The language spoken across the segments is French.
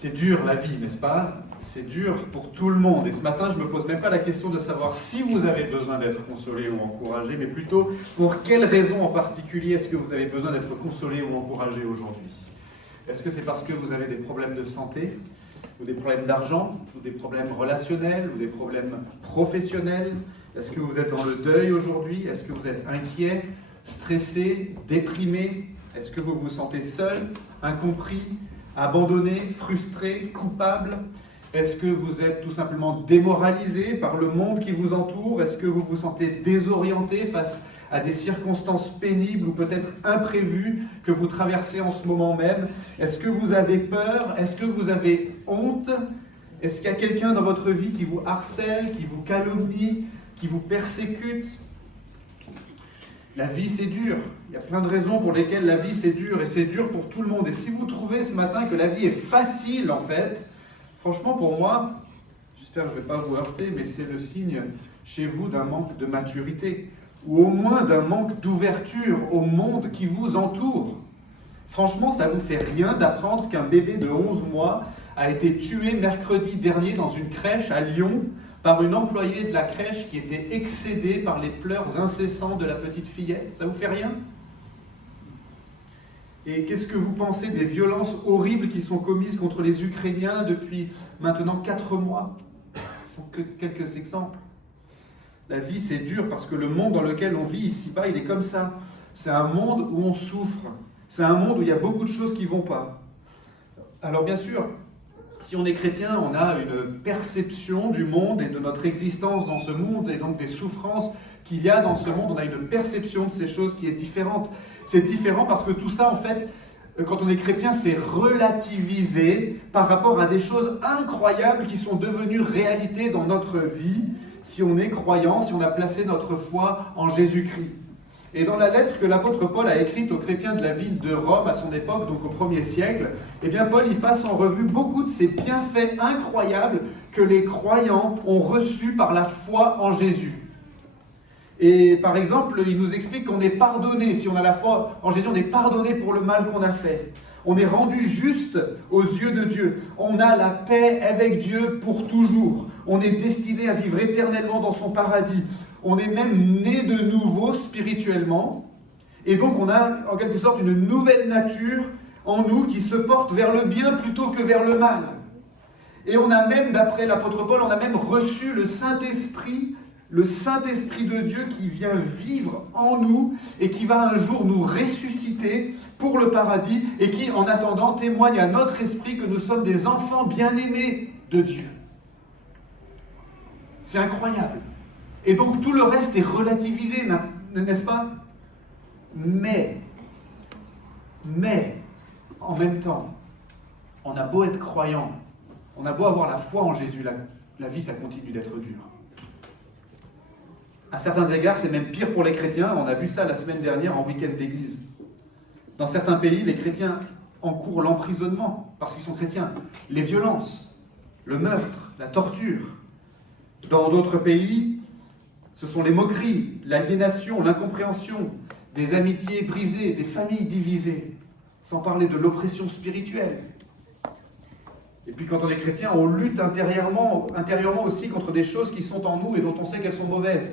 C'est dur la vie, n'est-ce pas? C'est dur pour tout le monde. Et ce matin, je ne me pose même pas la question de savoir si vous avez besoin d'être consolé ou encouragé, mais plutôt pour quelles raisons en particulier est-ce que vous avez besoin d'être consolé ou encouragé aujourd'hui? Est-ce que c'est parce que vous avez des problèmes de santé, ou des problèmes d'argent, ou des problèmes relationnels, ou des problèmes professionnels? Est-ce que vous êtes dans le deuil aujourd'hui? Est-ce que vous êtes inquiet, stressé, déprimé? Est-ce que vous vous sentez seul, incompris, abandonné, frustré, coupable? Est-ce que vous êtes tout simplement démoralisé par le monde qui vous entoure? Est-ce que vous vous sentez désorienté face à des circonstances pénibles ou peut-être imprévues que vous traversez en ce moment même? Est-ce que vous avez peur? Est-ce que vous avez honte? Est-ce qu'il y a quelqu'un dans votre vie qui vous harcèle, qui vous calomnie, qui vous persécute? La vie, c'est dur. Il y a plein de raisons pour lesquelles la vie, c'est dur, et c'est dur pour tout le monde. Et si vous trouvez ce matin que la vie est facile, en fait, franchement, pour moi, j'espère que je ne vais pas vous heurter, mais c'est le signe chez vous d'un manque de maturité, ou au moins d'un manque d'ouverture au monde qui vous entoure. Franchement, ça ne vous fait rien d'apprendre qu'un bébé de 11 mois a été tué mercredi dernier dans une crèche à Lyon par une employée de la crèche qui était excédée par les pleurs incessants de la petite fillette. Ça vous fait rien? Et qu'est-ce que vous pensez des violences horribles qui sont commises contre les Ukrainiens depuis maintenant 4 mois? Ce ne sont que quelques exemples. La vie, c'est dur parce que le monde dans lequel on vit ici-bas, il est comme ça. C'est un monde où on souffre. C'est un monde où il y a beaucoup de choses qui ne vont pas. Alors bien sûr, si on est chrétien, on a une perception du monde et de notre existence dans ce monde, et donc des souffrances qu'il y a dans ce monde. On a une perception de ces choses qui est différente. C'est différent parce que tout ça, en fait, quand on est chrétien, c'est relativisé par rapport à des choses incroyables qui sont devenues réalité dans notre vie, si on est croyant, si on a placé notre foi en Jésus-Christ. Et dans la lettre que l'apôtre Paul a écrite aux chrétiens de la ville de Rome à son époque, donc au 1er siècle, eh bien Paul il passe en revue beaucoup de ces bienfaits incroyables que les croyants ont reçus par la foi en Jésus. Et par exemple, il nous explique qu'on est pardonné. Si on a la foi en Jésus, on est pardonné pour le mal qu'on a fait. On est rendu juste aux yeux de Dieu. On a la paix avec Dieu pour toujours. On est destiné à vivre éternellement dans son paradis. On est même né de nouveau spirituellement. Et donc on a en quelque sorte une nouvelle nature en nous qui se porte vers le bien plutôt que vers le mal. Et on a même, d'après l'apôtre Paul, on a même reçu le Saint-Esprit de Dieu qui vient vivre en nous et qui va un jour nous ressusciter pour le paradis et qui, en attendant, témoigne à notre esprit que nous sommes des enfants bien-aimés de Dieu. C'est incroyable. Et donc tout le reste est relativisé, n'est-ce pas? Mais, en même temps, on a beau être croyant, on a beau avoir la foi en Jésus, la vie, ça continue d'être dur. À certains égards, c'est même pire pour les chrétiens. On a vu ça la semaine dernière en week-end d'église. Dans certains pays, les chrétiens encourent l'emprisonnement parce qu'ils sont chrétiens. Les violences, le meurtre, la torture. Dans d'autres pays, ce sont les moqueries, l'aliénation, l'incompréhension, des amitiés brisées, des familles divisées, sans parler de l'oppression spirituelle. Et puis quand on est chrétien, on lutte intérieurement aussi contre des choses qui sont en nous et dont on sait qu'elles sont mauvaises.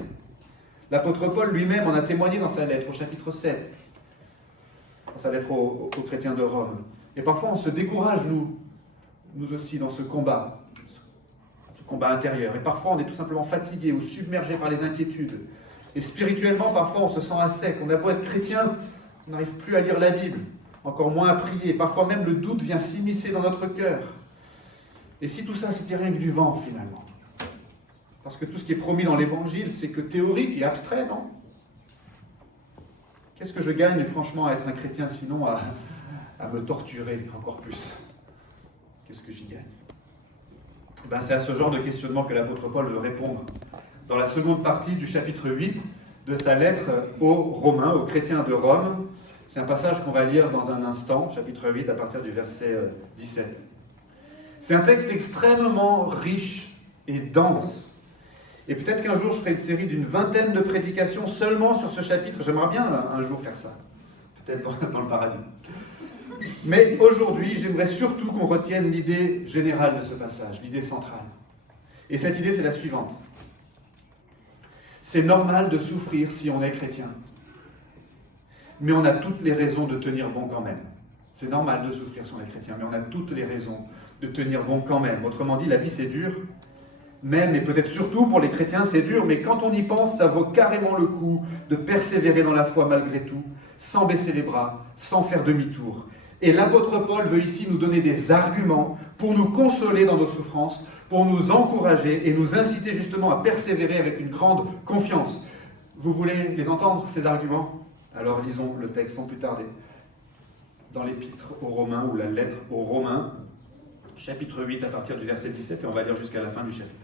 L'apôtre Paul lui-même en a témoigné dans sa lettre au chapitre 7, dans sa lettre aux chrétiens de Rome. Et parfois on se décourage, nous aussi, dans ce combat intérieur. Et parfois on est tout simplement fatigué ou submergé par les inquiétudes. Et spirituellement, parfois on se sent à sec. On a beau être chrétien, on n'arrive plus à lire la Bible, encore moins à prier. Parfois même le doute vient s'immiscer dans notre cœur. Et si tout ça, c'était rien que du vent, finalement? Parce que tout ce qui est promis dans l'Évangile, c'est que théorique et abstrait, non? Qu'est-ce que je gagne, franchement, à être un chrétien, sinon à me torturer encore plus? Qu'est-ce que j'y gagne? C'est à ce genre de questionnement que l'apôtre Paul veut répondre dans la seconde partie du chapitre 8 de sa lettre aux Romains, aux chrétiens de Rome. C'est un passage qu'on va lire dans un instant, chapitre 8, à partir du verset 17. C'est un texte extrêmement riche et dense. Et peut-être qu'un jour, je ferai une série d'une vingtaine de prédications seulement sur ce chapitre. J'aimerais bien un jour faire ça. Peut-être dans le paradis. Mais aujourd'hui, j'aimerais surtout qu'on retienne l'idée générale de ce passage, l'idée centrale. Et cette idée, c'est la suivante. C'est normal de souffrir si on est chrétien. Mais on a toutes les raisons de tenir bon quand même. C'est normal de souffrir si on est chrétien, mais on a toutes les raisons de tenir bon quand même. Autrement dit, la vie c'est dur, même et peut-être surtout pour les chrétiens c'est dur, mais quand on y pense, ça vaut carrément le coup de persévérer dans la foi malgré tout, sans baisser les bras, sans faire demi-tour. Et l'apôtre Paul veut ici nous donner des arguments pour nous consoler dans nos souffrances, pour nous encourager et nous inciter justement à persévérer avec une grande confiance. Vous voulez les entendre, ces arguments ? Alors lisons le texte sans plus tarder. Dans l'épître aux Romains, ou la lettre aux Romains, chapitre 8 à partir du verset 17, et on va lire jusqu'à la fin du chapitre.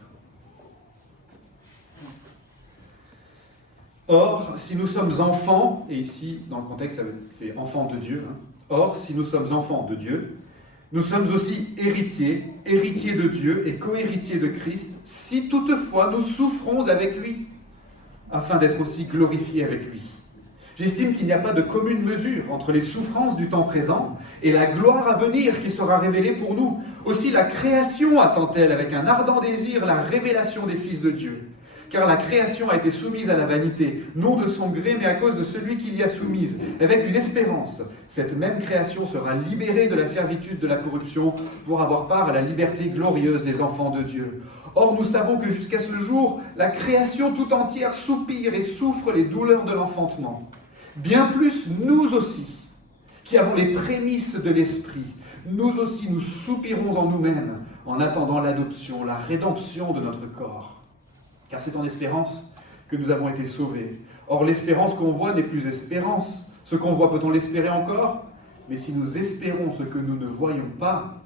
Or, si nous sommes enfants, et ici, dans le contexte, c'est enfants de Dieu, or, si nous sommes enfants de Dieu, nous sommes aussi héritiers, héritiers de Dieu et co-héritiers de Christ, si toutefois nous souffrons avec lui, afin d'être aussi glorifiés avec lui. J'estime qu'il n'y a pas de commune mesure entre les souffrances du temps présent et la gloire à venir qui sera révélée pour nous. Aussi la création attend-elle avec un ardent désir la révélation des fils de Dieu. Car la création a été soumise à la vanité, non de son gré, mais à cause de celui qui l'y a soumise, avec une espérance. Cette même création sera libérée de la servitude de la corruption pour avoir part à la liberté glorieuse des enfants de Dieu. Or, nous savons que jusqu'à ce jour, la création tout entière soupire et souffre les douleurs de l'enfantement. Bien plus, nous aussi, qui avons les prémices de l'Esprit, nous aussi nous soupirons en nous-mêmes en attendant l'adoption, la rédemption de notre corps. Car c'est en espérance que nous avons été sauvés. Or, l'espérance qu'on voit n'est plus espérance. Ce qu'on voit, peut-on l'espérer encore ? Mais si nous espérons ce que nous ne voyons pas,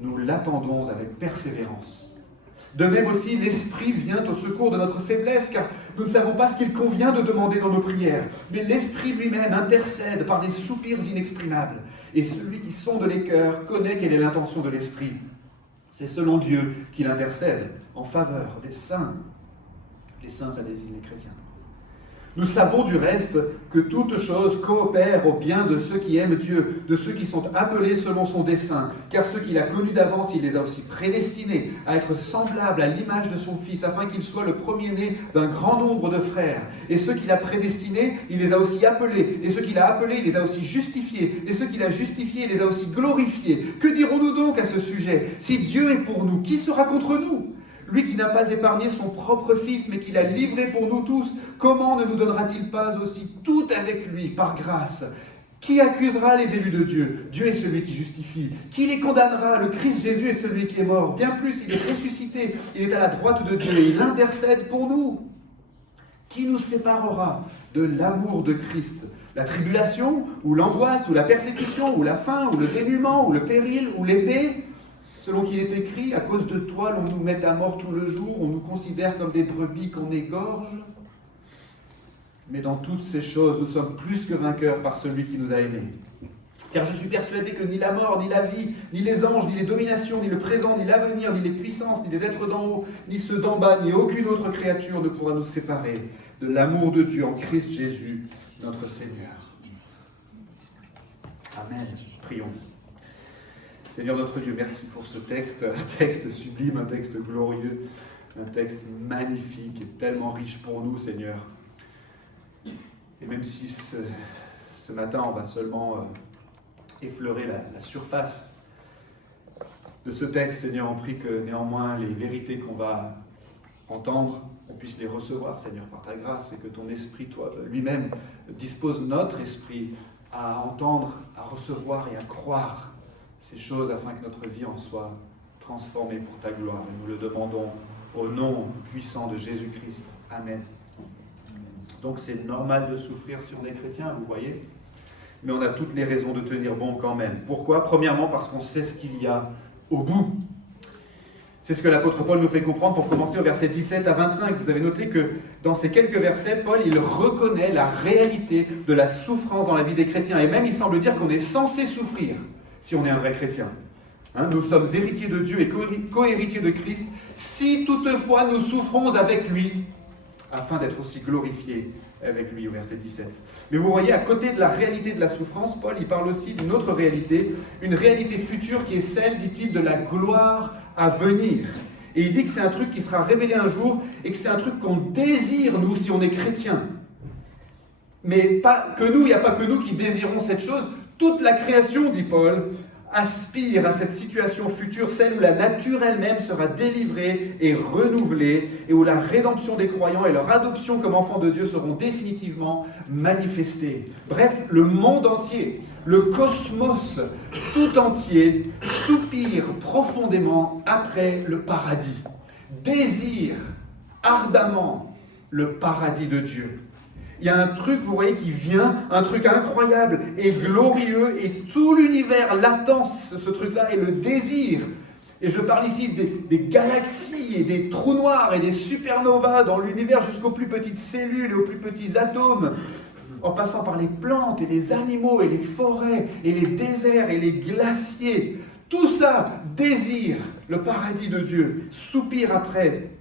nous l'attendons avec persévérance. De même aussi, l'Esprit vient au secours de notre faiblesse, car nous ne savons pas ce qu'il convient de demander dans nos prières. Mais l'Esprit lui-même intercède par des soupirs inexprimables. Et celui qui sonde les cœurs connaît quelle est l'intention de l'Esprit. C'est selon Dieu qu'il intercède en faveur des saints. Les saints, ça désigne les chrétiens. Nous savons du reste que toute chose coopère au bien de ceux qui aiment Dieu, de ceux qui sont appelés selon son dessein, car ceux qu'il a connus d'avance, il les a aussi prédestinés à être semblables à l'image de son Fils, afin qu'il soit le premier-né d'un grand nombre de frères. Et ceux qu'il a prédestinés, il les a aussi appelés. Et ceux qu'il a appelés, il les a aussi justifiés. Et ceux qu'il a justifiés, il les a aussi glorifiés. Que dirons-nous donc à ce sujet ? Si Dieu est pour nous, qui sera contre nous ? Lui qui n'a pas épargné son propre Fils, mais qui l'a livré pour nous tous, comment ne nous donnera-t-il pas aussi tout avec lui, par grâce ? Qui accusera les élus de Dieu ? Dieu est celui qui justifie. Qui les condamnera ? Le Christ Jésus est celui qui est mort. Bien plus, il est ressuscité, il est à la droite de Dieu et il intercède pour nous. Qui nous séparera de l'amour de Christ ? La tribulation, ou l'angoisse, ou la persécution, ou la faim, ou le dénuement, ou le péril, ou l'épée ? Selon qu'il est écrit, à cause de toi, l'on nous met à mort tout le jour, on nous considère comme des brebis qu'on égorge. Mais dans toutes ces choses, nous sommes plus que vainqueurs par celui qui nous a aimés. Car je suis persuadé que ni la mort, ni la vie, ni les anges, ni les dominations, ni le présent, ni l'avenir, ni les puissances, ni les êtres d'en haut, ni ceux d'en bas, ni aucune autre créature ne pourra nous séparer de l'amour de Dieu en Christ Jésus, notre Seigneur. Amen. Prions. Seigneur notre Dieu, merci pour ce texte, un texte sublime, un texte glorieux, un texte magnifique et tellement riche pour nous, Seigneur. Et même si ce matin, on va seulement effleurer la surface de ce texte, Seigneur, on prie que néanmoins les vérités qu'on va entendre, on puisse les recevoir, Seigneur, par ta grâce, et que ton esprit, toi, lui-même, dispose notre esprit à entendre, à recevoir et à croire ces choses afin que notre vie en soit transformée pour ta gloire. Et nous le demandons au nom puissant de Jésus-Christ. Amen. Donc c'est normal de souffrir si on est chrétien, vous voyez, mais on a toutes les raisons de tenir bon quand même. Pourquoi ? Premièrement, parce qu'on sait ce qu'il y a au bout. C'est ce que l'apôtre Paul nous fait comprendre pour commencer au verset 17 à 25. Vous avez noté que dans ces quelques versets, Paul, il reconnaît la réalité de la souffrance dans la vie des chrétiens. Et même, il semble dire qu'on est censé souffrir si on est un vrai chrétien. Nous sommes héritiers de Dieu et co-héritiers de Christ, si toutefois nous souffrons avec lui, afin d'être aussi glorifiés avec lui au verset 17. Mais vous voyez, à côté de la réalité de la souffrance, Paul, il parle aussi d'une autre réalité, une réalité future qui est celle, dit-il, de la gloire à venir. Et il dit que c'est un truc qui sera révélé un jour et que c'est un truc qu'on désire, nous, si on est chrétien. Mais pas que nous, il n'y a pas que nous qui désirons cette chose. Toute la création, dit Paul, aspire à cette situation future, celle où la nature elle-même sera délivrée et renouvelée, et où la rédemption des croyants et leur adoption comme enfants de Dieu seront définitivement manifestées. Bref, le monde entier, le cosmos tout entier soupire profondément après le paradis, désire ardemment le paradis de Dieu. Il y a un truc, vous voyez, qui vient, un truc incroyable et glorieux, et tout l'univers l'attend, ce truc-là, et le désir. Et je parle ici des galaxies et des trous noirs et des supernovas dans l'univers jusqu'aux plus petites cellules et aux plus petits atomes, en passant par les plantes et les animaux et les forêts et les déserts et les glaciers. Tout ça désire le paradis de Dieu, soupire après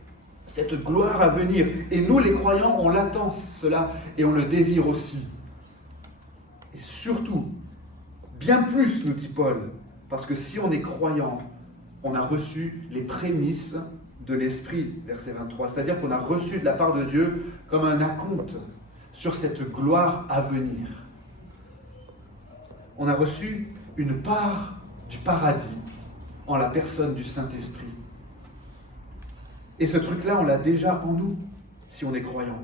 cette gloire à venir. Et nous, les croyants, on l'attend cela et on le désire aussi. Et surtout, bien plus, nous dit Paul, parce que si on est croyant, on a reçu les prémices de l'Esprit, verset 23. C'est-à-dire qu'on a reçu de la part de Dieu comme un acompte sur cette gloire à venir. On a reçu une part du paradis en la personne du Saint-Esprit. Et ce truc-là, on l'a déjà en nous, si on est croyant.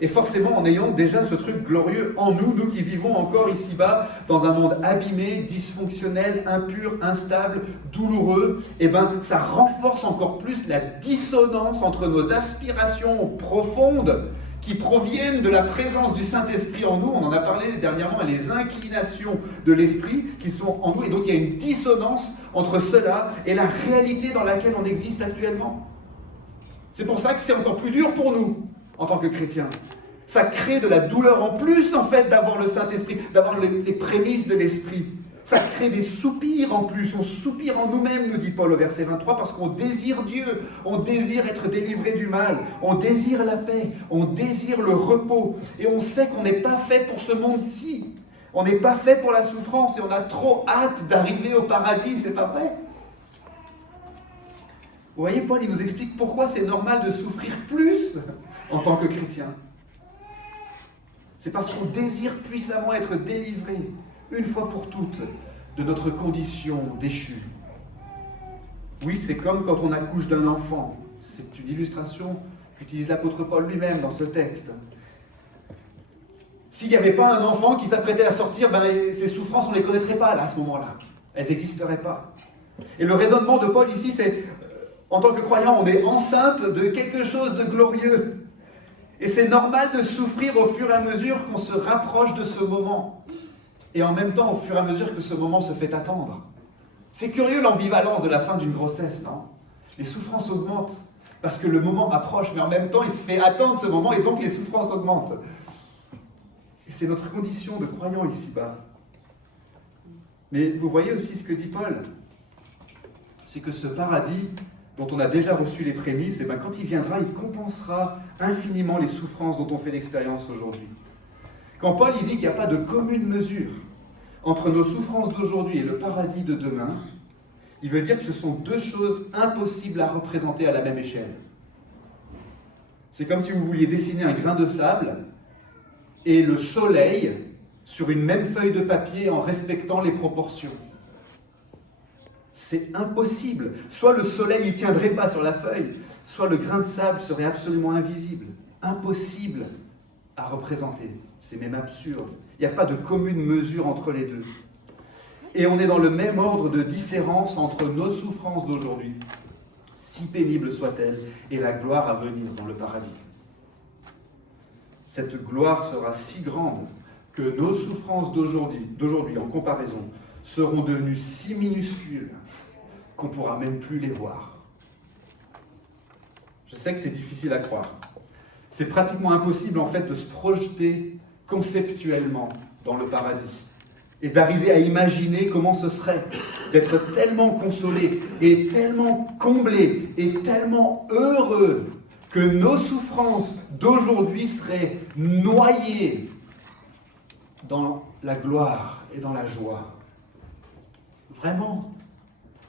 Et forcément, en ayant déjà ce truc glorieux en nous, nous qui vivons encore ici-bas, dans un monde abîmé, dysfonctionnel, impur, instable, douloureux, eh ben, ça renforce encore plus la dissonance entre nos aspirations profondes qui proviennent de la présence du Saint-Esprit en nous. On en a parlé dernièrement, les inclinations de l'Esprit qui sont en nous. Et donc, il y a une dissonance entre cela et la réalité dans laquelle on existe actuellement. C'est pour ça que c'est encore plus dur pour nous, en tant que chrétiens. Ça crée de la douleur en plus, en fait, d'avoir le Saint-Esprit, d'avoir les prémices de l'Esprit. Ça crée des soupirs en plus. On soupire en nous-mêmes, nous dit Paul au verset 23, parce qu'on désire Dieu, on désire être délivré du mal, on désire la paix, on désire le repos. Et on sait qu'on n'est pas fait pour ce monde-ci. On n'est pas fait pour la souffrance et on a trop hâte d'arriver au paradis, c'est pas vrai ? Vous voyez, Paul, il nous explique pourquoi c'est normal de souffrir plus en tant que chrétien. C'est parce qu'on désire puissamment être délivré, une fois pour toutes, de notre condition déchue. Oui, c'est comme quand on accouche d'un enfant. C'est une illustration qu'utilise l'apôtre Paul lui-même dans ce texte. S'il n'y avait pas un enfant qui s'apprêtait à sortir, ces souffrances, on ne les connaîtrait pas là, à ce moment-là. Elles n'existeraient pas. Et le raisonnement de Paul ici, c'est... En tant que croyant, on est enceinte de quelque chose de glorieux. Et c'est normal de souffrir au fur et à mesure qu'on se rapproche de ce moment. Et en même temps, au fur et à mesure que ce moment se fait attendre. C'est curieux l'ambivalence de la fin d'une grossesse, non ? Les souffrances augmentent parce que le moment approche, mais en même temps, il se fait attendre ce moment et donc les souffrances augmentent. Et c'est notre condition de croyant ici-bas. Mais vous voyez aussi ce que dit Paul. C'est que ce paradis dont on a déjà reçu les prémices, et quand il viendra, il compensera infiniment les souffrances dont on fait l'expérience aujourd'hui. Quand Paul il dit qu'il n'y a pas de commune mesure entre nos souffrances d'aujourd'hui et le paradis de demain, il veut dire que ce sont deux choses impossibles à représenter à la même échelle. C'est comme si vous vouliez dessiner un grain de sable et le soleil sur une même feuille de papier en respectant les proportions. C'est impossible. Soit le soleil ne tiendrait pas sur la feuille, soit le grain de sable serait absolument invisible. Impossible à représenter. C'est même absurde. Il n'y a pas de commune mesure entre les deux. Et on est dans le même ordre de différence entre nos souffrances d'aujourd'hui, si pénibles soient-elles, et la gloire à venir dans le paradis. Cette gloire sera si grande que nos souffrances d'aujourd'hui en comparaison, seront devenues si minuscules qu'on ne pourra même plus les voir. Je sais que c'est difficile à croire. C'est pratiquement impossible en fait de se projeter conceptuellement dans le paradis et d'arriver à imaginer comment ce serait d'être tellement consolé et tellement comblé et tellement heureux que nos souffrances d'aujourd'hui seraient noyées dans la gloire et dans la joie. Vraiment.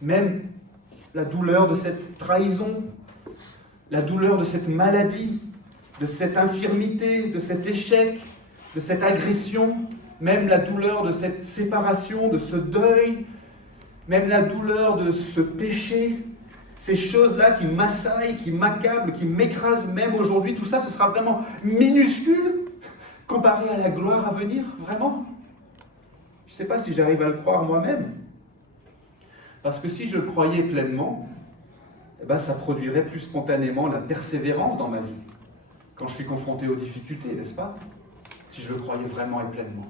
Même la douleur de cette trahison, la douleur de cette maladie, de cette infirmité, de cet échec, de cette agression, même la douleur de cette séparation, de ce deuil, même la douleur de ce péché, ces choses-là qui m'assaillent, qui m'accablent, qui m'écrasent même aujourd'hui, tout ça, ce sera vraiment minuscule comparé à la gloire à venir, vraiment. Je ne sais pas si j'arrive à le croire moi-même. Parce que si je le croyais pleinement, eh ben, ça produirait plus spontanément la persévérance dans ma vie, quand je suis confronté aux difficultés, n'est-ce pas? Si je le croyais vraiment et pleinement.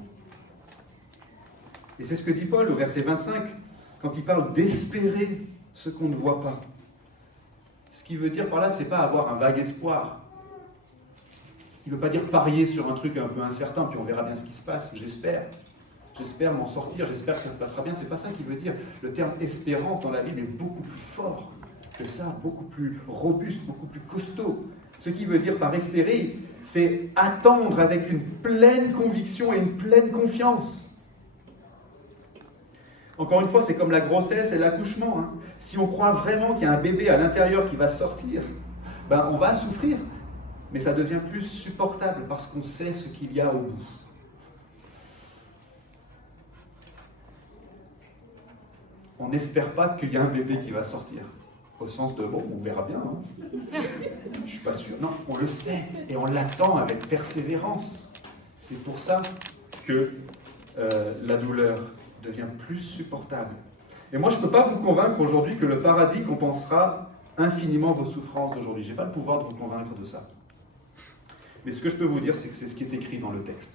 Et c'est ce que dit Paul au verset 25, quand il parle d'espérer ce qu'on ne voit pas. Ce qu'il veut dire par là, c'est pas avoir un vague espoir. Il ne veut pas dire parier sur un truc un peu incertain, puis on verra bien ce qui se passe, j'espère. J'espère m'en sortir, j'espère que ça se passera bien. C'est pas ça qu'il veut dire. Le terme espérance dans la Bible est beaucoup plus fort que ça, beaucoup plus robuste, beaucoup plus costaud. Ce qu'il veut dire par espérer, c'est attendre avec une pleine conviction et une pleine confiance. Encore une fois, c'est comme la grossesse et l'accouchement. Si on croit vraiment qu'il y a un bébé à l'intérieur qui va sortir, on va souffrir. Mais ça devient plus supportable parce qu'on sait ce qu'il y a au bout. On n'espère pas qu'il y a un bébé qui va sortir. Au sens de, bon, on verra bien. Je ne suis pas sûr. Non, on le sait et on l'attend avec persévérance. C'est pour ça que la douleur devient plus supportable. Et moi, je ne peux pas vous convaincre aujourd'hui que le paradis compensera infiniment vos souffrances d'aujourd'hui. Je n'ai pas le pouvoir de vous convaincre de ça. Mais ce que je peux vous dire, c'est que c'est ce qui est écrit dans le texte.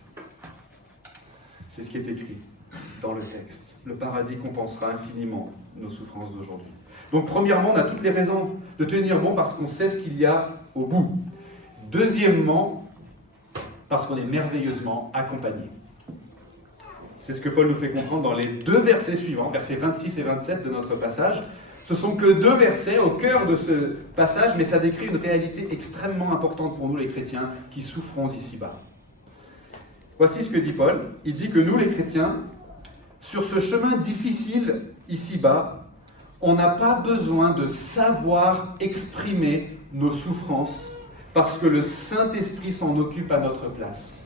C'est ce qui est écrit dans le texte. Le paradis compensera infiniment nos souffrances d'aujourd'hui. Donc, premièrement, on a toutes les raisons de tenir bon parce qu'on sait ce qu'il y a au bout. Deuxièmement, parce qu'on est merveilleusement accompagné. C'est ce que Paul nous fait comprendre dans les deux versets suivants, versets 26 et 27 de notre passage. Ce sont que deux versets au cœur de ce passage, mais ça décrit une réalité extrêmement importante pour nous les chrétiens qui souffrons ici-bas. Voici ce que dit Paul. Il dit que nous les chrétiens, sur ce chemin difficile ici-bas, on n'a pas besoin de savoir exprimer nos souffrances parce que le Saint-Esprit s'en occupe à notre place.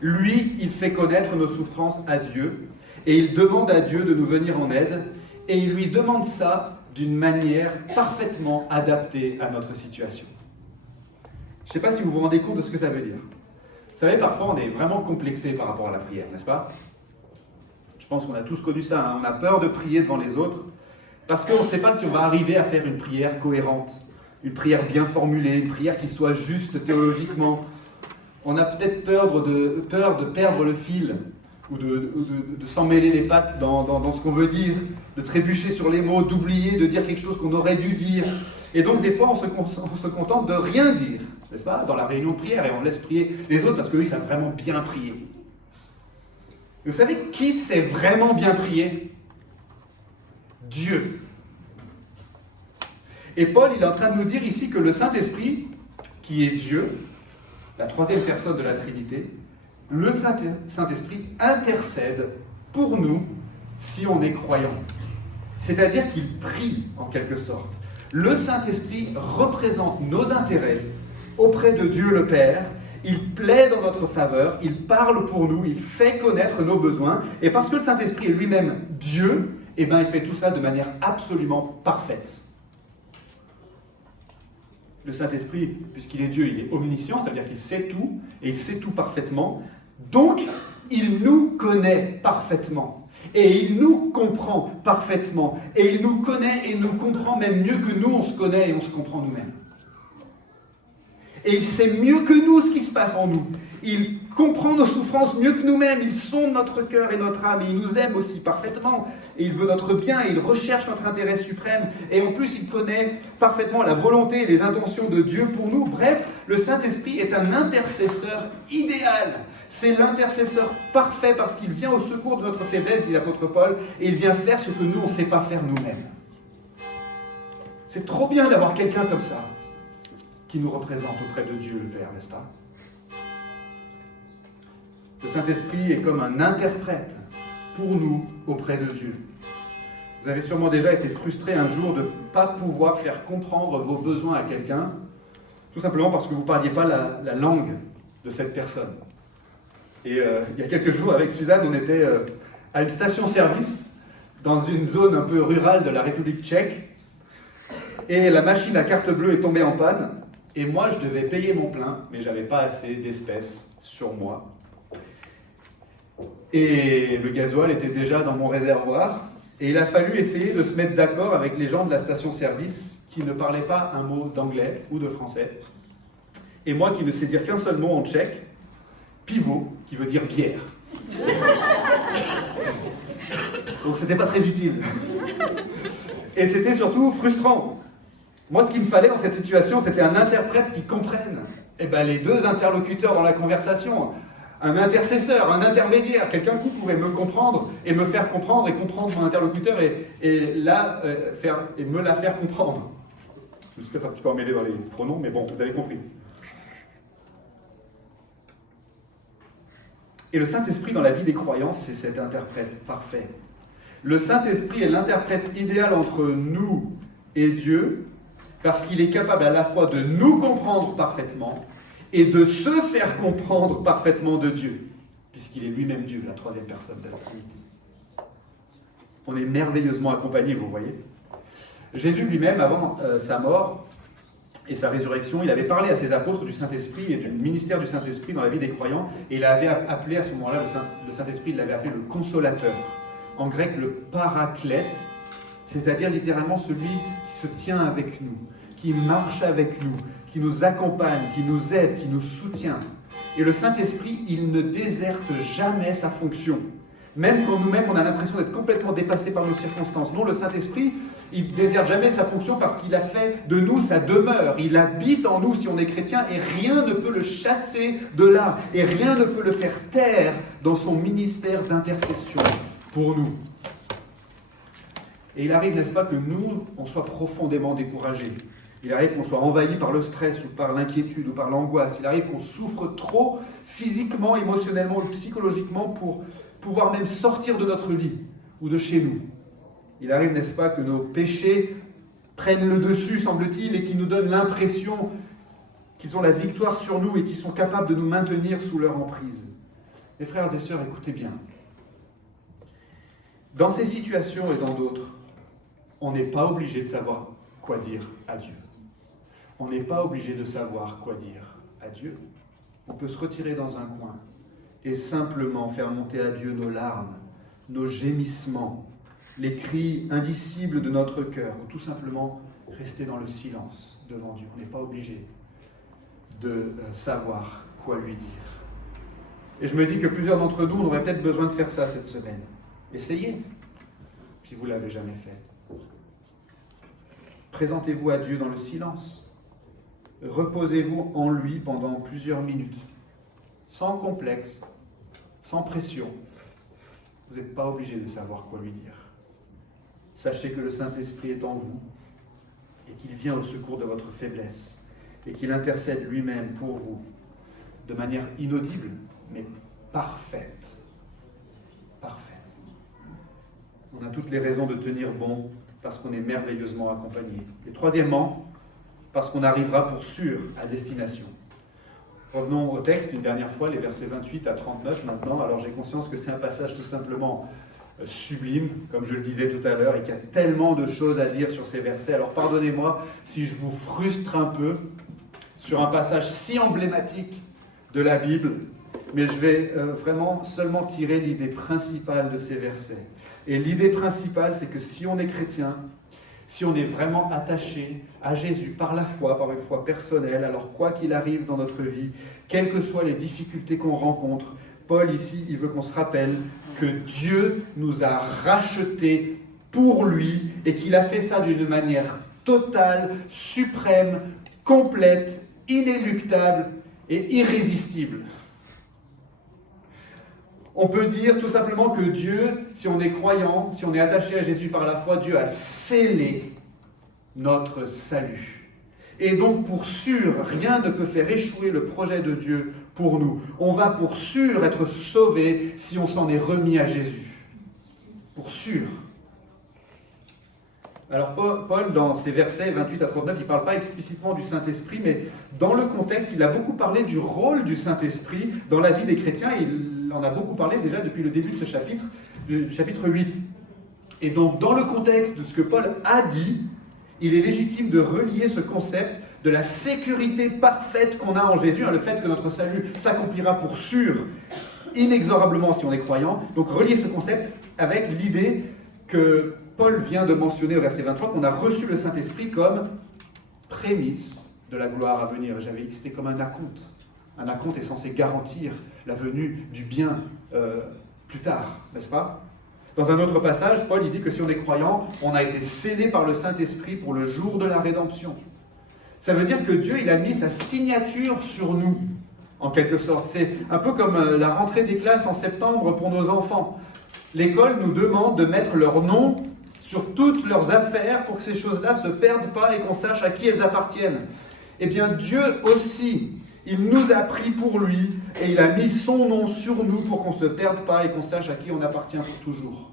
Lui, il fait connaître nos souffrances à Dieu et il demande à Dieu de nous venir en aide et il lui demande ça d'une manière parfaitement adaptée à notre situation. Je ne sais pas si vous vous rendez compte de ce que ça veut dire. Vous savez, parfois on est vraiment complexé par rapport à la prière, n'est-ce pas? Je pense qu'on a tous connu ça, on a peur de prier devant les autres parce qu'on ne sait pas si on va arriver à faire une prière cohérente, une prière bien formulée, une prière qui soit juste théologiquement. On a peut-être peur de perdre le fil ou de s'en mêler les pattes dans ce qu'on veut dire, de trébucher sur les mots, d'oublier de dire quelque chose qu'on aurait dû dire. Et donc des fois on se contente de rien dire, n'est-ce pas, dans la réunion de prière et on laisse prier les autres parce qu'eux ils savent vraiment bien prier. Et vous savez qui sait vraiment bien prier? Dieu. Et Paul il est en train de nous dire ici que le Saint-Esprit, qui est Dieu, la troisième personne de la Trinité, le Saint-Esprit intercède pour nous si on est croyant. C'est-à-dire qu'il prie en quelque sorte. Le Saint-Esprit représente nos intérêts auprès de Dieu le Père. Il plaide en notre faveur, il parle pour nous, il fait connaître nos besoins. Et parce que le Saint-Esprit est lui-même Dieu, il fait tout ça de manière absolument parfaite. Le Saint-Esprit, puisqu'il est Dieu, il est omniscient, ça veut dire qu'il sait tout, et il sait tout parfaitement. Donc, il nous connaît parfaitement, et il nous comprend parfaitement, et il nous connaît et nous comprend même mieux que nous, on se connaît et on se comprend nous-mêmes. Et il sait mieux que nous ce qui se passe en nous. Il comprend nos souffrances mieux que nous-mêmes, il sonde notre cœur et notre âme, et il nous aime aussi parfaitement, et il veut notre bien, et il recherche notre intérêt suprême, et en plus il connaît parfaitement la volonté et les intentions de Dieu pour nous. Bref, le Saint-Esprit est un intercesseur idéal. C'est l'intercesseur parfait parce qu'il vient au secours de notre faiblesse, dit l'apôtre Paul, et il vient faire ce que nous, on ne sait pas faire nous-mêmes. C'est trop bien d'avoir quelqu'un comme ça. qui nous représente auprès de Dieu le Père, n'est-ce pas? Le Saint-Esprit est comme un interprète pour nous auprès de Dieu. Vous avez sûrement déjà été frustré un jour de ne pas pouvoir faire comprendre vos besoins à quelqu'un, tout simplement parce que vous ne parliez pas la langue de cette personne. Et il y a quelques jours, avec Suzanne, on était à une station-service dans une zone un peu rurale de la République tchèque, et la machine à carte bleue est tombée en panne, et moi je devais payer mon plein, mais je n'avais pas assez d'espèces sur moi. Et le gasoil était déjà dans mon réservoir, et il a fallu essayer de se mettre d'accord avec les gens de la station-service qui ne parlaient pas un mot d'anglais ou de français, et moi qui ne sais dire qu'un seul mot en tchèque, pivot, qui veut dire bière. Donc c'était pas très utile. Et c'était surtout frustrant. Moi, ce qu'il me fallait dans cette situation, c'était un interprète qui comprenne les deux interlocuteurs dans la conversation. Un intercesseur, un intermédiaire, quelqu'un qui pouvait me comprendre et me faire comprendre et comprendre mon interlocuteur et me la faire comprendre. Je me suis peut-être un petit peu emmêlé dans les pronoms, mais bon, vous avez compris. Et le Saint-Esprit dans la vie des croyants, c'est cet interprète parfait. Le Saint-Esprit est l'interprète idéal entre nous et Dieu, parce qu'il est capable à la fois de nous comprendre parfaitement et de se faire comprendre parfaitement de Dieu, puisqu'il est lui-même Dieu, la troisième personne de la Trinité. On est merveilleusement accompagnés, vous voyez. Jésus lui-même, avant sa mort et sa résurrection, il avait parlé à ses apôtres du Saint-Esprit et du ministère du Saint-Esprit dans la vie des croyants, et il avait appelé à ce moment-là, le Saint-Esprit, il l'avait appelé le consolateur. En grec, le paraclète, c'est-à-dire littéralement celui qui se tient avec nous, qui marche avec nous, qui nous accompagne, qui nous aide, qui nous soutient. Et le Saint-Esprit, il ne déserte jamais sa fonction. Même quand nous-mêmes, on a l'impression d'être complètement dépassés par nos circonstances. Non, le Saint-Esprit, il ne déserte jamais sa fonction parce qu'il a fait de nous sa demeure. Il habite en nous si on est chrétien et rien ne peut le chasser de là. Et rien ne peut le faire taire dans son ministère d'intercession pour nous. Et il arrive, n'est-ce pas, que nous, on soit profondément découragés. Il arrive qu'on soit envahi par le stress ou par l'inquiétude ou par l'angoisse. Il arrive qu'on souffre trop physiquement, émotionnellement ou psychologiquement pour pouvoir même sortir de notre lit ou de chez nous. Il arrive, n'est-ce pas, que nos péchés prennent le dessus, semble-t-il, et qui nous donnent l'impression qu'ils ont la victoire sur nous et qu'ils sont capables de nous maintenir sous leur emprise. Mes frères et sœurs, écoutez bien. Dans ces situations et dans d'autres, on n'est pas obligé de savoir quoi dire à Dieu. On n'est pas obligé de savoir quoi dire à Dieu. On peut se retirer dans un coin et simplement faire monter à Dieu nos larmes, nos gémissements, les cris indicibles de notre cœur, ou tout simplement rester dans le silence devant Dieu. On n'est pas obligé de savoir quoi lui dire. Et je me dis que plusieurs d'entre nous, on aurait peut-être besoin de faire ça cette semaine. Essayez, si vous ne l'avez jamais fait. Présentez-vous à Dieu dans le silence. Reposez-vous en lui pendant plusieurs minutes, sans complexe, sans pression. Vous n'êtes pas obligé de savoir quoi lui dire. Sachez que le Saint-Esprit est en vous et qu'il vient au secours de votre faiblesse et qu'il intercède lui-même pour vous de manière inaudible, mais parfaite. Parfaite. On a toutes les raisons de tenir bon parce qu'on est merveilleusement accompagné. Et troisièmement, parce qu'on arrivera pour sûr à destination. Revenons au texte une dernière fois, les versets 28 à 39 maintenant. Alors j'ai conscience que c'est un passage tout simplement sublime, comme je le disais tout à l'heure, et qu'il y a tellement de choses à dire sur ces versets. Alors pardonnez-moi si je vous frustre un peu sur un passage si emblématique de la Bible, mais je vais vraiment seulement tirer l'idée principale de ces versets. Et l'idée principale, c'est que si on est chrétien, si on est vraiment attaché à Jésus par la foi, par une foi personnelle, alors quoi qu'il arrive dans notre vie, quelles que soient les difficultés qu'on rencontre, Paul ici, il veut qu'on se rappelle que Dieu nous a rachetés pour lui et qu'il a fait ça d'une manière totale, suprême, complète, inéluctable et irrésistible. On peut dire tout simplement que Dieu, si on est croyant, si on est attaché à Jésus par la foi, Dieu a scellé notre salut. Et donc, pour sûr, rien ne peut faire échouer le projet de Dieu pour nous. On va pour sûr être sauvé si on s'en est remis à Jésus. Pour sûr. Alors Paul, dans ses versets 28 à 39, il ne parle pas explicitement du Saint-Esprit, mais dans le contexte, il a beaucoup parlé du rôle du Saint-Esprit dans la vie des chrétiens. Il en a beaucoup parlé déjà depuis le début de ce chapitre, du chapitre 8. Et donc, dans le contexte de ce que Paul a dit, il est légitime de relier ce concept de la sécurité parfaite qu'on a en Jésus, le fait que notre salut s'accomplira pour sûr, inexorablement si on est croyant. Donc relier ce concept avec l'idée que Paul vient de mentionner au verset 23, qu'on a reçu le Saint-Esprit comme prémisse de la gloire à venir. J'avais dit que c'était comme un acompte. Un acompte est censé garantir la venue du bien plus tard, n'est-ce pas ? Dans un autre passage, Paul il dit que si on est croyant, on a été scellé par le Saint-Esprit pour le jour de la rédemption. Ça veut dire que Dieu il a mis sa signature sur nous, en quelque sorte. C'est un peu comme la rentrée des classes en septembre pour nos enfants. L'école nous demande de mettre leur nom sur toutes leurs affaires pour que ces choses-là ne se perdent pas et qu'on sache à qui elles appartiennent. Eh bien, Dieu aussi, il nous a pris pour lui et il a mis son nom sur nous pour qu'on ne se perde pas et qu'on sache à qui on appartient pour toujours.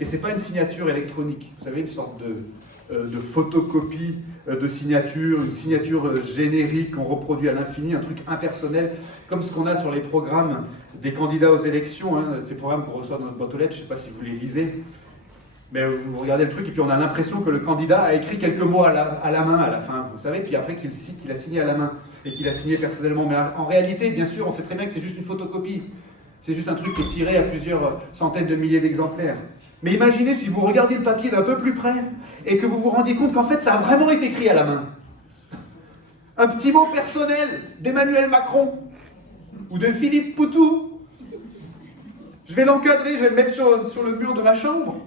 Et ce n'est pas une signature électronique, vous savez, une sorte de photocopie de signature, une signature générique qu'on reproduit à l'infini, un truc impersonnel, comme ce qu'on a sur les programmes des candidats aux élections, ces programmes qu'on reçoit dans notre boîte aux lettres, je ne sais pas si vous les lisez, mais vous regardez le truc et puis on a l'impression que le candidat a écrit quelques mots à la main à la fin, vous savez, puis après qu'il cite qu'il a signé à la main et qu'il a signé personnellement. Mais en réalité, bien sûr, on sait très bien que c'est juste une photocopie. C'est juste un truc qui est tiré à plusieurs centaines de milliers d'exemplaires. Mais imaginez si vous regardiez le papier d'un peu plus près et que vous vous rendiez compte qu'en fait ça a vraiment été écrit à la main. Un petit mot personnel d'Emmanuel Macron ou de Philippe Poutou. Je vais l'encadrer, je vais le mettre sur le mur de ma chambre.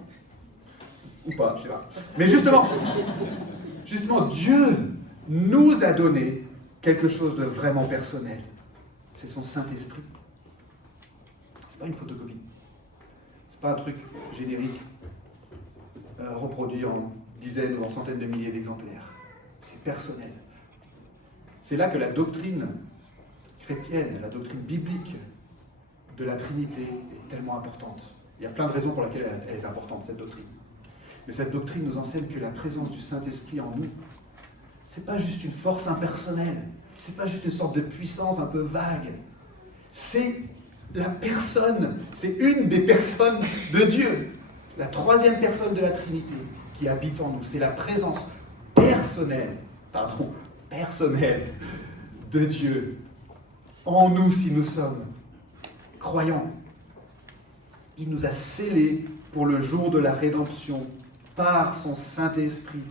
Ou pas, je sais pas. Mais justement, Dieu nous a donné quelque chose de vraiment personnel. C'est son Saint-Esprit. C'est pas une photocopie. C'est pas un truc générique reproduit en dizaines ou en centaines de milliers d'exemplaires. C'est personnel. C'est là que la doctrine chrétienne, la doctrine biblique de la Trinité est tellement importante. Il y a plein de raisons pour lesquelles elle est importante, cette doctrine. Mais cette doctrine nous enseigne que la présence du Saint-Esprit en nous, c'est pas juste une force impersonnelle, c'est pas juste une sorte de puissance un peu vague. C'est la personne, c'est une des personnes de Dieu, la troisième personne de la Trinité qui habite en nous. C'est la présence personnelle de Dieu en nous si nous sommes croyants. Il nous a scellés pour le jour de la rédemption par son Saint-Esprit.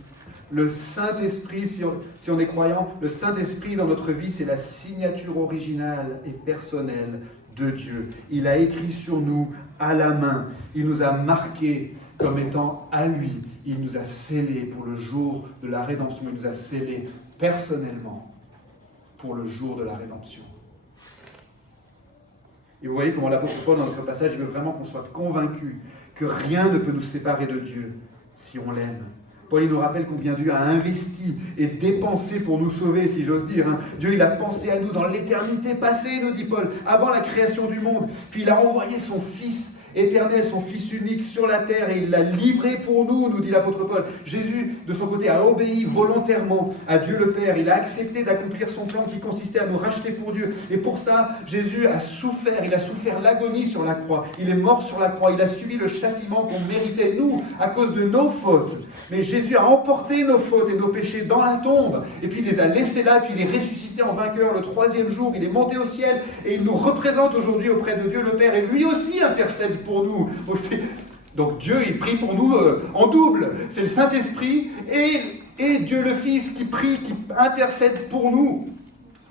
Le Saint-Esprit, si on est croyant, le Saint-Esprit dans notre vie, c'est la signature originale et personnelle de Dieu. Il a écrit sur nous à la main. Il nous a marqués comme étant à lui. Il nous a scellés pour le jour de la rédemption. Il nous a scellés personnellement pour le jour de la rédemption. Et vous voyez comment l'apôtre Paul, dans notre passage, il veut vraiment qu'on soit convaincu que rien ne peut nous séparer de Dieu si on l'aime. Paul, il nous rappelle combien Dieu a investi et dépensé pour nous sauver, si j'ose dire. Dieu, il a pensé à nous dans l'éternité passée, nous dit Paul, avant la création du monde. Puis il a envoyé son Fils éternel, son Fils unique sur la terre et il l'a livré pour nous dit l'apôtre Paul. Jésus, de son côté, a obéi volontairement à Dieu le Père. Il a accepté d'accomplir son plan qui consistait à nous racheter pour Dieu. Et pour ça, Jésus a souffert. Il a souffert l'agonie sur la croix. Il est mort sur la croix. Il a subi le châtiment qu'on méritait, nous, à cause de nos fautes. Mais Jésus a emporté nos fautes et nos péchés dans la tombe. Et puis il les a laissés là, puis il est ressuscité en vainqueur le troisième jour. Il est monté au ciel et il nous représente aujourd'hui auprès de Dieu le Père. Et lui aussi intercède pour nous. Donc Dieu, il prie pour nous en double. C'est le Saint-Esprit et Dieu le Fils qui prie, qui intercède pour nous.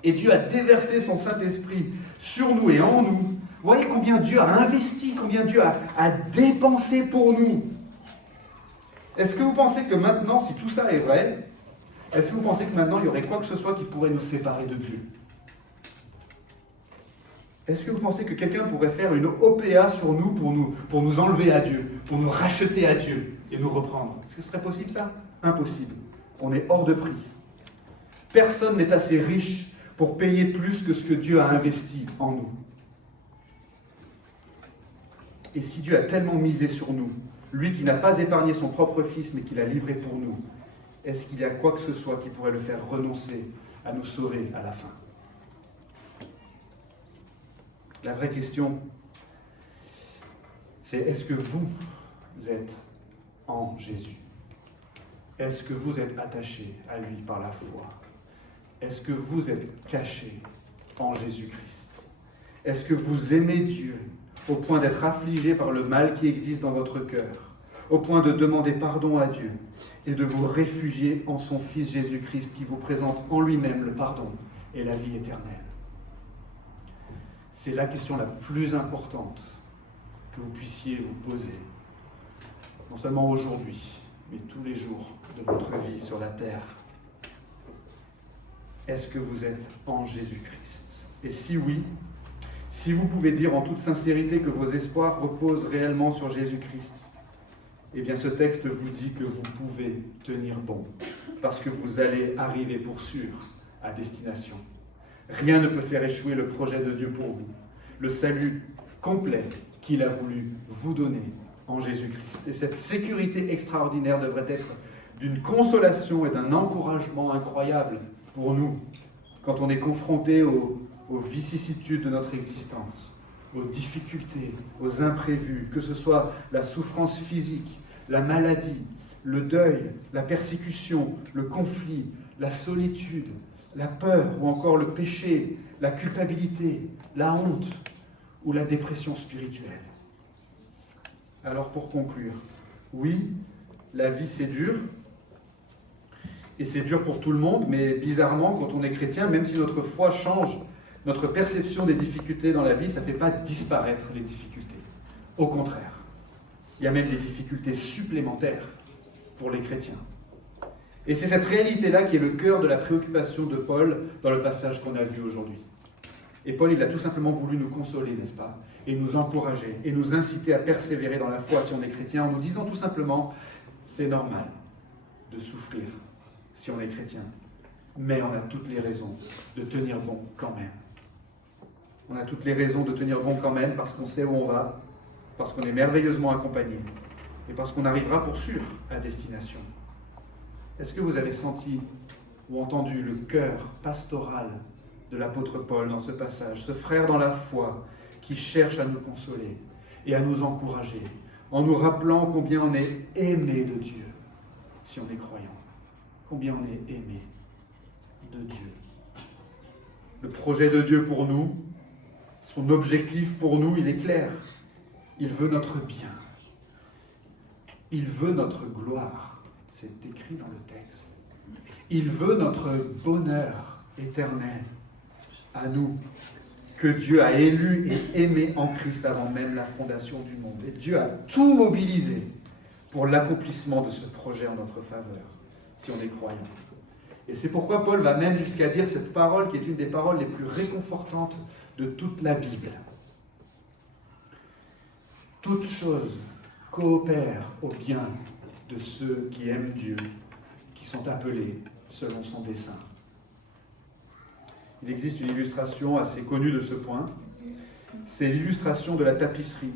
Et Dieu a déversé son Saint-Esprit sur nous et en nous. Vous voyez combien Dieu a investi, combien Dieu a dépensé pour nous. Est-ce que vous pensez que maintenant, si tout ça est vrai, est-ce que vous pensez que maintenant, il y aurait quoi que ce soit qui pourrait nous séparer de Dieu ? Est-ce que vous pensez que quelqu'un pourrait faire une OPA sur nous pour nous enlever à Dieu, pour nous racheter à Dieu et nous reprendre ? Est-ce que ce serait possible ça ? Impossible. On est hors de prix. Personne n'est assez riche pour payer plus que ce que Dieu a investi en nous. Et si Dieu a tellement misé sur nous, lui qui n'a pas épargné son propre Fils, mais qui l'a livré pour nous, est-ce qu'il y a quoi que ce soit qui pourrait le faire renoncer à nous sauver à la fin? La vraie question, c'est est-ce que vous êtes en Jésus? Est-ce que vous êtes attaché à lui par la foi? Est-ce que vous êtes caché en Jésus-Christ? Est-ce que vous aimez Dieu au point d'être affligé par le mal qui existe dans votre cœur, au point de demander pardon à Dieu et de vous réfugier en son Fils Jésus-Christ qui vous présente en lui-même le pardon et la vie éternelle? C'est la question la plus importante que vous puissiez vous poser, non seulement aujourd'hui, mais tous les jours de votre vie sur la terre. Est-ce que vous êtes en Jésus-Christ? Et si oui, si vous pouvez dire en toute sincérité que vos espoirs reposent réellement sur Jésus-Christ, eh bien ce texte vous dit que vous pouvez tenir bon, parce que vous allez arriver pour sûr à destination. Rien ne peut faire échouer le projet de Dieu pour vous, le salut complet qu'il a voulu vous donner en Jésus-Christ. Et cette sécurité extraordinaire devrait être d'une consolation et d'un encouragement incroyable pour nous quand on est confronté aux vicissitudes de notre existence, aux difficultés, aux imprévus, que ce soit la souffrance physique, la maladie, le deuil, la persécution, le conflit, la solitude, la peur ou encore le péché, la culpabilité, la honte ou la dépression spirituelle. Alors pour conclure, oui, la vie c'est dur, et c'est dur pour tout le monde, mais bizarrement, quand on est chrétien, même si notre foi change, notre perception des difficultés dans la vie, ça ne fait pas disparaître les difficultés. Au contraire, il y a même des difficultés supplémentaires pour les chrétiens. Et c'est cette réalité-là qui est le cœur de la préoccupation de Paul dans le passage qu'on a vu aujourd'hui. Et Paul, il a tout simplement voulu nous consoler, n'est-ce pas? Et nous encourager, et nous inciter à persévérer dans la foi si on est chrétien, en nous disant tout simplement, c'est normal de souffrir si on est chrétien, mais on a toutes les raisons de tenir bon quand même. On a toutes les raisons de tenir bon quand même parce qu'on sait où on va, parce qu'on est merveilleusement accompagné, et parce qu'on arrivera pour sûr à destination. Est-ce que vous avez senti ou entendu le cœur pastoral de l'apôtre Paul dans ce passage, ce frère dans la foi qui cherche à nous consoler et à nous encourager, en nous rappelant combien on est aimé de Dieu, si on est croyant, combien on est aimé de Dieu. Le projet de Dieu pour nous, son objectif pour nous, il est clair. Il veut notre bien. Il veut notre gloire. C'est écrit dans le texte. Il veut notre bonheur éternel à nous, que Dieu a élu et aimé en Christ avant même la fondation du monde. Et Dieu a tout mobilisé pour l'accomplissement de ce projet en notre faveur, si on est croyant. Et c'est pourquoi Paul va même jusqu'à dire cette parole qui est une des paroles les plus réconfortantes de toute la Bible. Toutes choses coopèrent au bien de ceux qui aiment Dieu, qui sont appelés selon son dessein. Il existe une illustration assez connue de ce point. C'est l'illustration de la tapisserie.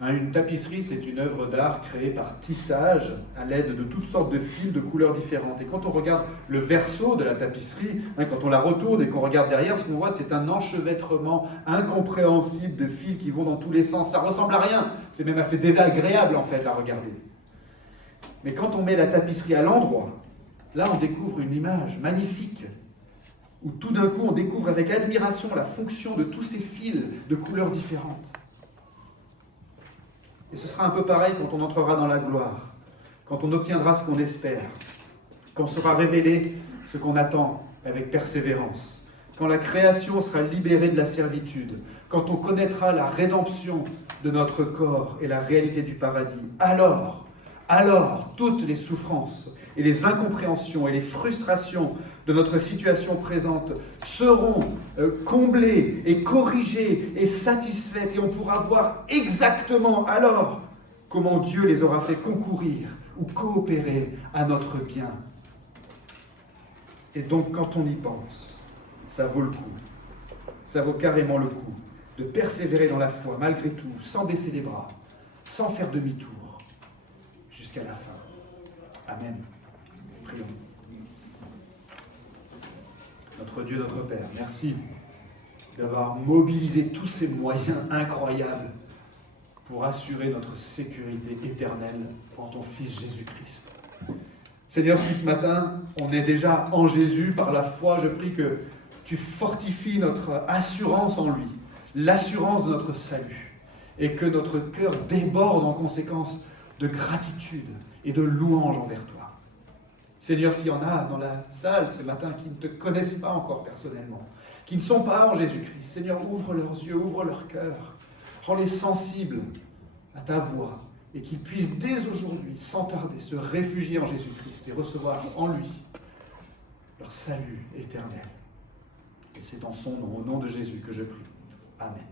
Une tapisserie, c'est une œuvre d'art créée par tissage à l'aide de toutes sortes de fils de couleurs différentes. Et quand on regarde le verso de la tapisserie, quand on la retourne et qu'on regarde derrière, ce qu'on voit, c'est un enchevêtrement incompréhensible de fils qui vont dans tous les sens. Ça ressemble à rien. C'est même assez désagréable, en fait, à regarder. Mais quand on met la tapisserie à l'endroit, là, on découvre une image magnifique, où tout d'un coup, on découvre avec admiration la fonction de tous ces fils de couleurs différentes. Et ce sera un peu pareil quand on entrera dans la gloire, quand on obtiendra ce qu'on espère, quand sera révélé ce qu'on attend avec persévérance, quand la création sera libérée de la servitude, quand on connaîtra la rédemption de notre corps et la réalité du paradis. Alors, toutes les souffrances et les incompréhensions et les frustrations de notre situation présente seront comblées et corrigées et satisfaites, et on pourra voir exactement alors comment Dieu les aura fait concourir ou coopérer à notre bien Et donc, quand on y pense, ça vaut le coup. Ça vaut carrément le coup de persévérer dans la foi, malgré tout, sans baisser les bras, sans faire demi-tour, jusqu'à la fin. Amen. Prions. Notre Dieu, notre Père, merci d'avoir mobilisé tous ces moyens incroyables pour assurer notre sécurité éternelle en ton Fils Jésus-Christ. Seigneur, si ce matin, on est déjà en Jésus, par la foi, je prie que tu fortifies notre assurance en lui, l'assurance de notre salut, et que notre cœur déborde en conséquence de gratitude et de louange envers toi. Seigneur, s'il y en a dans la salle ce matin qui ne te connaissent pas encore personnellement, qui ne sont pas en Jésus-Christ, Seigneur, ouvre leurs yeux, ouvre leur cœur, rends-les sensibles à ta voix, et qu'ils puissent dès aujourd'hui, sans tarder, se réfugier en Jésus-Christ et recevoir en lui leur salut éternel. Et c'est dans son nom, au nom de Jésus, que je prie. Amen.